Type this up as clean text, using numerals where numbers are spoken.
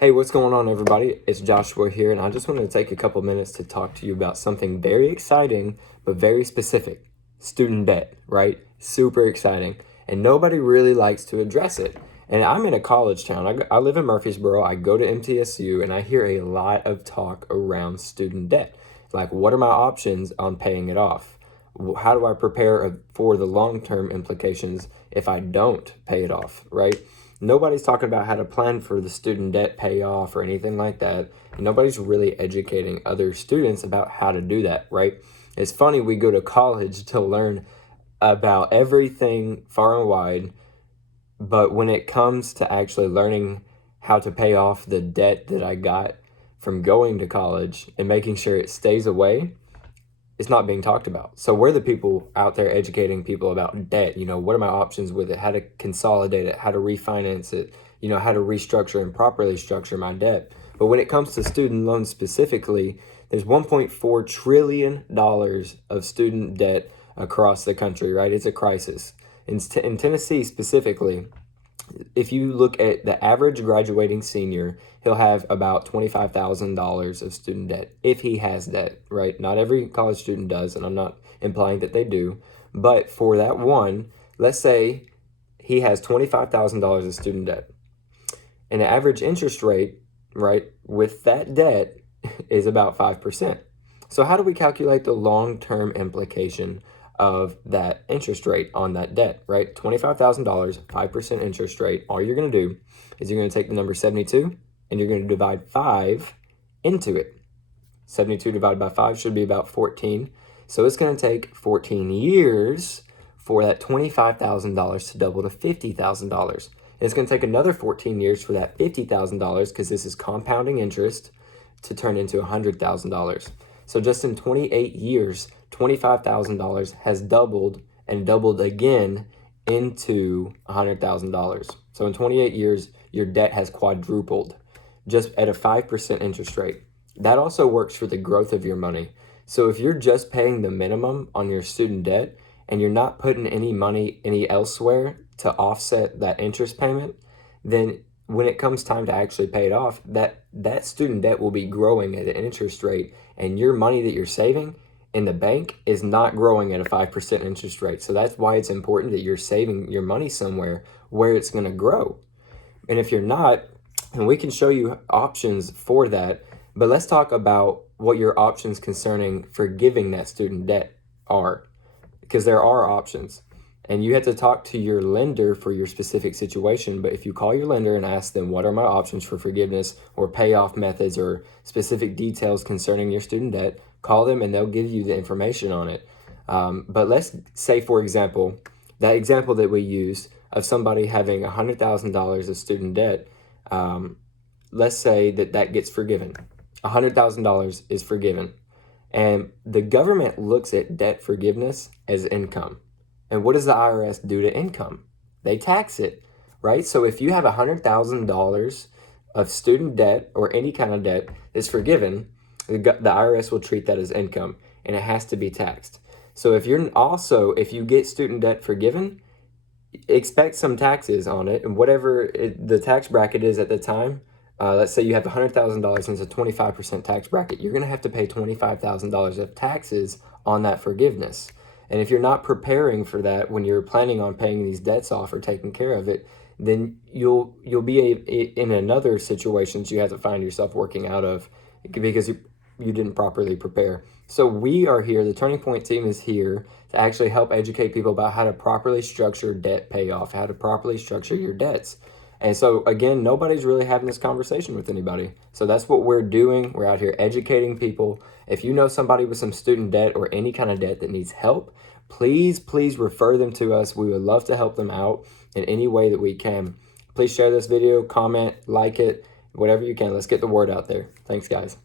Hey, what's going on, everybody? It's Joshua here, and I just wanted to take a couple minutes to talk to you about something very exciting, but very specific. Student debt, right? Super exciting. And nobody really likes to address it. And I'm in a college town. I live in Murfreesboro. I go to MTSU, and I hear a lot of talk around student debt. Like, what are my options on paying it off? How do I prepare for the long-term implications if I don't pay it off, right? Nobody's talking about how to plan for the student debt payoff or anything like that. And nobody's really educating other students about how to do that, right? It's funny, we go to college to learn about everything far and wide, but when it comes to actually learning how to pay off the debt that I got from going to college and making sure it stays away, it's not being talked about. So we're the people out there educating people about debt. What are my options with it? How to consolidate it? How to refinance it? How to restructure and properly structure my debt. But when it comes to student loans specifically, there's $1.4 trillion of student debt across the country, right? It's a crisis. In Tennessee specifically, if you look at the average graduating senior, he'll have about $25,000 of student debt if he has debt, right? Not every college student does, and I'm not implying that they do. But for that one, let's say he has $25,000 of student debt. And the average interest rate, right, with that debt is about 5%. So how do we calculate the long-term implication of that interest rate on that debt, right? $25,000, 5% interest rate. All you're going to do is you're going to take the number 72 and you're going to divide 5 into it. 72 divided by 5 should be about 14. So it's going to take 14 years for that $25,000 to double to $50,000. And it's going to take another 14 years for that $50,000, because this is compounding interest, to turn into $100,000. So just in 28 years, $25,000 has doubled and doubled again into $100,000. So in 28 years, your debt has quadrupled just at a 5% interest rate. That also works for the growth of your money. So if you're just paying the minimum on your student debt and you're not putting any money any elsewhere to offset that interest payment, then when it comes time to actually pay it off, that student debt will be growing at an interest rate, and your money that you're saving in the bank is not growing at a 5% interest rate. So that's why it's important that you're saving your money somewhere where it's going to grow. And if you're not, and we can show you options for that, but let's talk about what your options concerning forgiving that student debt are, because there are options. And you have to talk to your lender for your specific situation. But if you call your lender and ask them, what are my options for forgiveness or payoff methods or specific details concerning your student debt, call them and they'll give you the information on it. But let's say, for example, that example that we use of somebody having $100,000 of student debt, let's say that gets forgiven. $100,000 is forgiven. And the government looks at debt forgiveness as income. And what does the IRS do to income? They tax it, right? So if you have $100,000 of student debt or any kind of debt that's forgiven, the IRS will treat that as income, and it has to be taxed. So if you get student debt forgiven, expect some taxes on it, and whatever the tax bracket is at the time. Let's say you have $100,000 and it's a 25% tax bracket. You're going to have to pay $25,000 of taxes on that forgiveness. And if you're not preparing for that when you're planning on paying these debts off or taking care of it, then you'll be in another situation you have to find yourself working out of, because you didn't properly prepare. So we are here, the Turning Point team is here to actually help educate people about how to properly structure debt payoff, how to properly structure your debts. And so, again, nobody's really having this conversation with anybody. So that's what we're doing. We're out here educating people. If you know somebody with some student debt or any kind of debt that needs help, please refer them to us. We would love to help them out in any way that we can. Please share this video, comment, like it, whatever you can. Let's get the word out there. Thanks, guys.